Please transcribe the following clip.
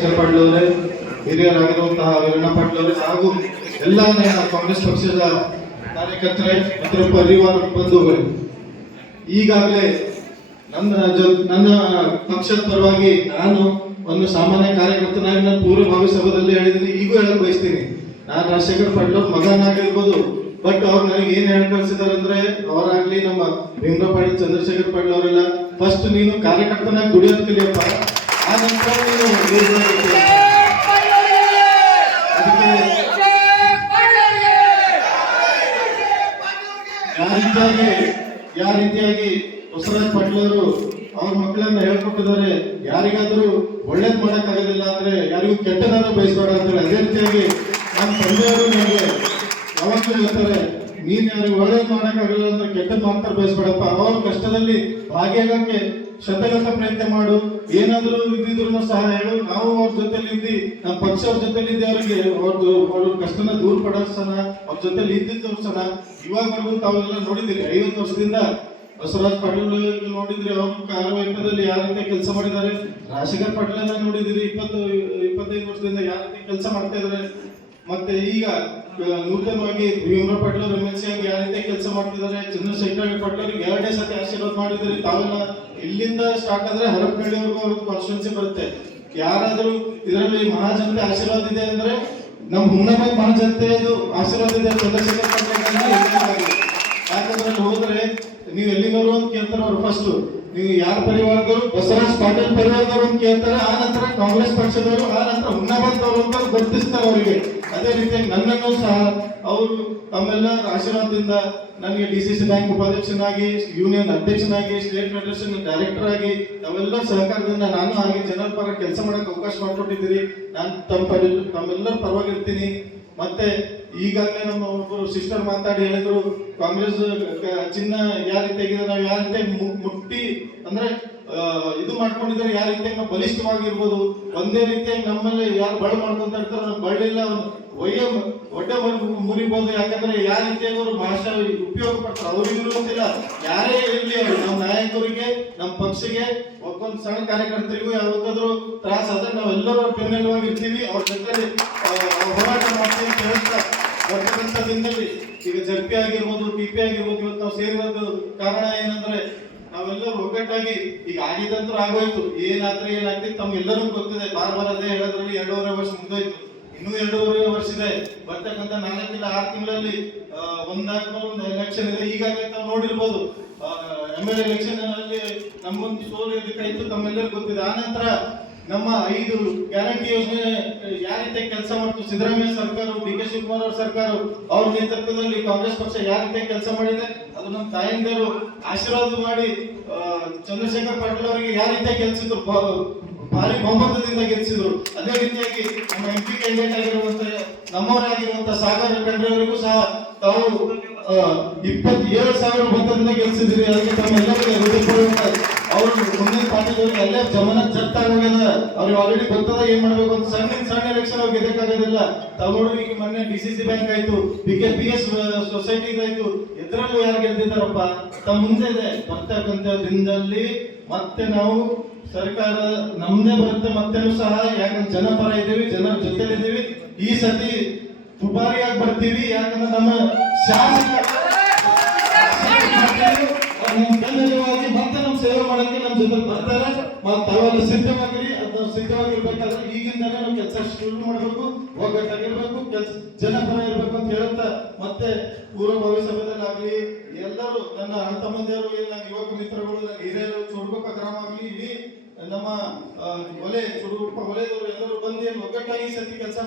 ಚಂದ್ರಶೇಖರ್ ಪಾಟೀಲ್ ಅವರೇ, ಹಿರಿಯರಾಗಿರುವಂತಹ ವೀರಣ್ಣ ಪಾಟೀಲ್ ಅವರೇ ಹಾಗೂ ಎಲ್ಲ ಕಾಂಗ್ರೆಸ್ ಪಕ್ಷದ ಕಾರ್ಯಕರ್ತರೇ ಮತ್ತು ಪರಿವಾರ ಬಂಧುಗಳೇ, ಈಗಾಗಲೇ ನನ್ನ ಪಕ್ಷದ ಪರವಾಗಿ ನಾನು ಒಂದು ಸಾಮಾನ್ಯ ಕಾರ್ಯಕರ್ತನಾಗಿ ನಾನು ಪೂರ್ವಭಾವಿ ಸಭೆಯಲ್ಲಿ ಹೇಳಿದ್ದೀನಿ, ಈಗೂ ಹೇಳಕ್ ಬಯಸ್ತೀನಿ. ನಾನು ರಾಜಶೇಖರ್ ಪಾಟೀಲ್ ಅವ್ರ ಮಗನಾಗಿರ್ಬೋದು, ಬಟ್ ಅವ್ರು ನನಗೆ ಏನ್ ಹೇಳಿ ಕಳ್ಸಿದಾರೆ ಅಂದ್ರೆ, ಅವರಾಗ್ಲಿ ನಮ್ಮ ಭೀಮರಾವ್ ಪಾಟೀಲ್, ಚಂದ್ರಶೇಖರ್ ಪಾಟೀಲ್ ಅವರೆಲ್ಲ, ಫಸ್ಟ್ ನೀನು ಕಾರ್ಯಕರ್ತನಾಗಿ ದುಡಿಯೋದ್ ಕಲಿಯಪ್ಪ, ಆ ನಂತರ ನೀನು ಯಾವ ರೀತಿಯಾಗಿ ಬಸವರಾಜ್ ಪಾಟೀಲ್ ಅವರು ಅವ್ರ ಮಕ್ಕಳನ್ನ ಹೇಳ್ಕೊಟ್ಟಿದ್ದಾರೆ, ಯಾರಿಗಾದ್ರೂ ಒಳ್ಳೇದ್ ಮಾಡಕ್ ಆಗೋದಿಲ್ಲ ಅಂದ್ರೆ ಯಾರಿಗೂ ಕೆಟ್ಟದಾದ್ರೂ ಬಯಸಬೇಡ ಅಂತೇಳಿ, ಅದೇ ರೀತಿಯಾಗಿ ನಮ್ಮ ತಂದೆಯವರು ನನಗೆ ಯಾವಾಗಲೂ ಹೇಳ್ತಾರೆ, ನೀನ್ ಯಾರಿಗೂ ಒಳ್ಳೇದ್ ಮಾಡಕ್ ಆಗಲ್ಲ ಅಂದ್ರೆ ಕೆಟ್ಟದ್ ಮಾಡ್ತಾರೆ ಬಯಸ್ಬೇಡಪ್ಪ, ಅವ್ರ ಕಷ್ಟದಲ್ಲಿ ಭಾಗಿಯಾಗಕ್ಕೆ ಶತಗತ ಪ್ರಯತ್ನ ಮಾಡು, ಏನಾದ್ರೂ ಇದ್ದಿದ್ರು ಸಹ ಹೇಳು, ನಾವು ಅವ್ರ ಜೊತೆಲಿ ಇದ್ದಿ, ನಮ್ಮ ಪಕ್ಷ ಅವ್ರ ಜೊತೆಲಿ ಇದ್ದಿ, ಅವ್ರಿಗೆ ಅವ್ರ ಕಷ್ಟನ ದೂರ ಪಡಿಸೋಣ, ಅವ್ರ ಜೊತೆಲಿ ಇದ್ದಿದ್ದು ತೋರ್ಸೋಣ. ಇವಾಗವರೆಗೂ ತಾವೆಲ್ಲ ನೋಡಿದಿರಿ, 50 ವರ್ಷದಿಂದ ಬಸವರಾಜ್ ಪಾಟೀಲ್ ನೋಡಿದ್ರಿ, ಅವ್ರ ಕಾಲಘಟ್ಟದಲ್ಲಿ ಯಾವ ರೀತಿ ಕೆಲಸ ಮಾಡಿದ್ದಾರೆ. ರಾಜಶೇಖರ್ ಪಾಟೀಲ್ ಎಲ್ಲ ನೋಡಿದಿರಿ, 20-25 ವರ್ಷದಿಂದ ಯಾವ ರೀತಿ ಕೆಲಸ ಮಾಡ್ತಾ ಇದಾರೆ. ಮತ್ತೆ ಈಗ ನೂತನವಾಗಿ ಭೀಮರಾವ್ ಪಾಟೀಲ್ ಅವರು MLC ಆಗಿ ಯಾವ ರೀತಿ ಕೆಲಸ ಮಾಡ್ತಿದ್ದಾರೆ. ಚಂದ್ರಶೇಖರ್ ಪಾಟೀಲ್ ಅವರಿಗೆ 2ನೇ ಸತಿ ಆಶೀರ್ವಾದ ಮಾಡಿದ್ರಿ. ತಾವೆಲ್ಲ ಇಲ್ಲಿಂದ ಸ್ಟಾರ್ಟ್ ಆದ್ರೆ ಹರಪನಹಳ್ಳಿವರೆಗೂ ಅವ್ರಿಗೆ ಕಾನ್ಸ್ಟಿಟ್ಯೂನ್ಸಿ ಬರುತ್ತೆ. ಯಾರಾದ್ರೂ ಇದರಲ್ಲಿ ಮಹಾಜನತೆ ಆಶೀರ್ವಾದ ಇದೆ ಅಂದ್ರೆ ನಮ್ಮ ಹುಮ್ನಾಬಾದ್ ಮಹಾಜನತೆಯದು ಆಶೀರ್ವಾದ ಇದೆ ಚಂದ್ರಶೇಖರ್ ಪಾಟೀಲ್. ಯಾಕಂದ್ರೆ ಹೋದ್ರೆ ನೀವು ಎಲ್ಲಿನವರು ಅಂತ ಕೇಳ್ತಾರೆ ಅವ್ರು, ಫಸ್ಟ್ ನೀವು ಯಾರ ಪರಿವಾರದವರು, ಬಸವರಾಜ್ ಪಾಟೀಲ್ ಪರಿವಾರದವರು ಅಂತ ಕೇಳ್ತಾರೆ, ಆ ನಂತರ ಕಾಂಗ್ರೆಸ್ ಪಕ್ಷದವರು, ಆ ನಂತರ ಹುಮ್ನಾಬಾದ್ದವರು ಅಂತ ಗುರುತಿಸ್ತಾರೆ ಅವರಿಗೆ. ಅದೇ ರೀತಿಯಾಗಿ ನನ್ನನ್ನು ಸಹ ಅವರು ತಮ್ಮೆಲ್ಲ ಆಶೀರ್ವಾದದಿಂದ ನನಗೆ DCC ಬ್ಯಾಂಕ್ ಉಪಾಧ್ಯಕ್ಷನಾಗಿ, ಯೂನಿಯನ್ ಅಧ್ಯಕ್ಷನಾಗಿ, ಸ್ಟೇಟ್ ಫೆಡರೇಷನ್ ಡೈರೆಕ್ಟರ್ ಆಗಿ ನಾವೆಲ್ಲ ಸಹಕಾರದಿಂದ ನಾನು ಆಗಿ ಜನರ ಪರ ಕೆಲಸ ಮಾಡಕ್ಕೆ ಅವಕಾಶ ಮಾಡಿಕೊಟ್ಟಿದ್ದೀರಿ. ನಾನು ತಮ್ಮೆಲ್ಲರ ಪರವಾಗಿರ್ತೀನಿ. ಮತ್ತೆ ಈಗಾಗಲೇ ನಮ್ಮ ಒಬ್ಬರು ಸಿಸ್ಟರ್ ಮಾತಾಡಿ ಹೇಳಿದ್ರು, ಕಾಂಗ್ರೆಸ್ ಚಿನ್ನ ಯಾವ ರೀತಿಯಾಗಿದೆ, ನಾವು ಯಾವ ರೀತಿ ಮುಟ್ಟಿ ಅಂದ್ರೆ ಇದು ಮಾಡ್ಕೊಂಡಿದ್ದಾರೆ, ಯಾವ ರೀತಿಯಾಗಿ ನಾವು ಬಲಿಷ್ಠವಾಗಿರ್ಬೋದು, ಒಂದೇ ರೀತಿಯಾಗಿ ನಮ್ಮಲ್ಲಿ ಯಾರು ಬಳ ಮಾಡ್ಕೊಂತ ಇರ್ತಾರೋ ಬಳ್ಳಿಲ್ಲ ಒಡ್ಡೆ ಮುರಿಬಹುದು. ಯಾಕಂದ್ರೆ ಯಾವ ರೀತಿಯಾಗಿ ಅವರು ಭಾಷೆ ಉಪಯೋಗ ಪಡ್ತಾರೆ, ಅವ್ರಿಗೂ ಗೊತ್ತಿಲ್ಲ, ಯಾರೇ ಇರಲಿ ಅವರು, ನಮ್ಮ ನಾಯಕರಿಗೆ, ನಮ್ಮ ಪಕ್ಷಕ್ಕೆ, ಒಬ್ಬೊಂದು ಸಣ್ಣ ಕಾರ್ಯಕರ್ತರಿಗೂ ಯಾವತ್ತಾದ್ರೂ ತ್ರಾಸ ಆದ್ರೆ ನಾವೆಲ್ಲರೂ ಬೆನ್ನೆಲುವಾಗಿರ್ತೀವಿ, ಅವ್ರ ಜೊತೆ ಹೋರಾಟ ಮಾಡ್ತೀವಿ ಅಂತ ಹೇಳ್ತಾ ಬರ್ತಕ್ಕಂಥ ದಿನದಲ್ಲಿ ಈಗ ಜಡ್ಪಿ ಆಗಿರ್ಬೋದು, TP ಆಗಿರ್ಬೋದು, ಇವತ್ತು ನಾವು ಸೇರಿರೋದು ಕಾರಣ ಏನಂದ್ರೆ ನಾವೆಲ್ಲರೂ ಒಗ್ಗಟ್ಟಾಗಿ, ಈಗ ಆಗಿದ್ದಂತೂ ಆಗೋಯ್ತು, ಏನಾಗ್ತಿತ್ತು ತಮ್ಗೆಲ್ಲರೂ ಗೊತ್ತಿದೆ. ಬಾರ ಅದೇ ಹೇಳೋದ್ರಲ್ಲಿ 2.5 ವರ್ಷ ಮುಂದೋಯ್ತು, ಇನ್ನೂ 2.5 ವರ್ಷ ಇದೆ. ಬರ್ತಕ್ಕಂಥ 4-6 ತಿಂಗಳಲ್ಲಿ ಒಂದಾದ್ಮೇಲೆ ಒಂದು ಎಲೆಕ್ಷನ್ ಇದೆ. ಈಗಾಗಲೇ ತಾವು ನೋಡಿರ್ಬೋದು, MLA ಎಲೆಕ್ಷನ್ ಅಲ್ಲಿ ನಮ್ಮೊಂದು ಸೋಲು ಇದಕ್ಕಾಯ್ತು, ತಮ್ಮೆಲ್ಲರಿಗೂ ಗೊತ್ತಿದೆ. ಆ ನಂತರ ನಮ್ಮ 5 ಗ್ಯಾರಂಟಿ ಯೋಜನೆ ಯಾವ ರೀತಿ ಕೆಲಸ ಮಾಡ್ತು ಸಿದ್ದರಾಮಯ್ಯ ಸರ್ಕಾರ, DK ಶಿವಕುಮಾರ್ ಅವರ ಸರ್ಕಾರ, ಅವ್ರ ನೇತೃತ್ವದಲ್ಲಿ ಕಾಂಗ್ರೆಸ್ ಪಕ್ಷ ಯಾವ ರೀತಿ ಕೆಲಸ ಮಾಡಿದೆ, ಅದು ನಮ್ಮ ತಾಯಿಂದರು ಆಶೀರ್ವಾದ ಮಾಡಿ ಚಂದ್ರಶೇಖರ್ ಪಾಟೀಲ್ ಅವರಿಗೆ ಯಾವ ರೀತಿ ಗೆಲ್ಸಿದ್ರು, ಭಾರಿ ಬಹುಮತದಿಂದ ಗೆಲ್ಸಿದ್ರು. ಅದೇ ರೀತಿಯಾಗಿ ನಮ್ಮ MP ಕ್ಯಾಂಡಿಡೇಟ್ ಆಗಿರುವಂತ ನಮ್ಮವರಾಗಿರುವಂತ ಸಾಗರ್ ಖಂಡ್ರೆ ಅವರಿಗೂ ಸಹ ತಾವು 27,000 ಮತದಿಂದ ಗೆಲ್ಸಿದ್ರಿ. ಅದಕ್ಕೆ ತಮ್ಮೆಲ್ಲರಿಗೆ ಹೃದಯಪೂರ್ವಕ ಅವರು ಮುಂದಿನ ಪಾರ್ಟಿದವ್ರಿಗೆ ಎಲ್ಲ ಜಮನ ಜಟ್ಟಾಗೋಗ್ಯದ, ಅವ್ರಿಗೆ ಆಲ್ರೆಡಿ ಗೊತ್ತದ ಏನ್ ಮಾಡ್ಬೇಕು ಅಂತ. ಸಣ್ಣ ಎಲೆಕ್ಷನ್ ಅವ್ರಿಗೆ ಗೆದ್ದಕ್ಕಾಗೋದಿಲ್ಲ. ತಾವು ನೋಡಿ, ಈಗ ಮೊನ್ನೆ DCC ಬ್ಯಾಂಕ್ ಆಯ್ತು, BKPS ಸೊಸೈಟಿ ಆಯ್ತು, ಎದ್ರಲ್ಲೂ ಯಾರು ಗೆದ್ದಿದ್ದಾರಪ್ಪ, ತಮ್ಮ ಮುಂದೆ ಇದೆ. ಬರ್ತಕ್ಕಂಥ ದಿನದಲ್ಲಿ ಮತ್ತೆ ನಾವು ಸರ್ಕಾರ ನಮ್ದೇ ಬರುತ್ತೆ, ಮತ್ತೇನು ಸಹ, ಯಾಕಂದ್ರೆ ಜನಪರ ಇದ್ದೀವಿ, ಜನರ ಜೊತೆಲಿದ್ದೀವಿ. ಈ ಸತಿ ದುಬಾರಿಯಾಗಿ ಬರ್ತೀವಿ, ಯಾಕಂದ್ರೆ ನಮ್ಮ ಶಾಸಕ ಮತ್ತೆ ನಮ್ಮ ಸೇವೆ ಮಾಡಕ್ಕೆ ನಮ್ಮ ಜೊತೆ ಬರ್ತಾರೆ. ತಾವೆಲ್ಲ ಸಿದ್ಧವಾಗಿರಿ. ಅದು ಸಿದ್ಧವಾಗಿರ್ಬೇಕಾದ್ರೆ ಈಗಿಂದಾನೆ ನಾವು ಕೆಲಸ ಶುರು ಮಾಡಬೇಕು, ಒಗ್ಗಟ್ಟಾಗಿರ್ಬೇಕು, ಜನಪರ ಇರ್ಬೇಕು ಅಂತ ಹೇಳುತ್ತಾ, ಮತ್ತೆ ಪೂರ್ವಭಾವಿ ಸಭೆದಲ್ಲಾಗ್ಲಿ ಎಲ್ಲರೂ ನನ್ನ ಅಣ್ಣ ತಮ್ಮಂದಿರು, ನನ್ನ ಯುವಕ ಮಿತ್ರಗಳು, ನನ್ನ ಹಿರಿಯರು, ಚುಡುಗುಪ್ಪ ಗ್ರಾಮ ಆಗ್ಲಿ, ಇಡೀ ನಮ್ಮ ಚುಡುಗುಪ್ಪ ವಲಯದವರು ಎಲ್ಲರೂ ಬಂದು ಒಗ್ಗಟ್ಟಾಗಿ ಸತಿ ಕೆಲಸ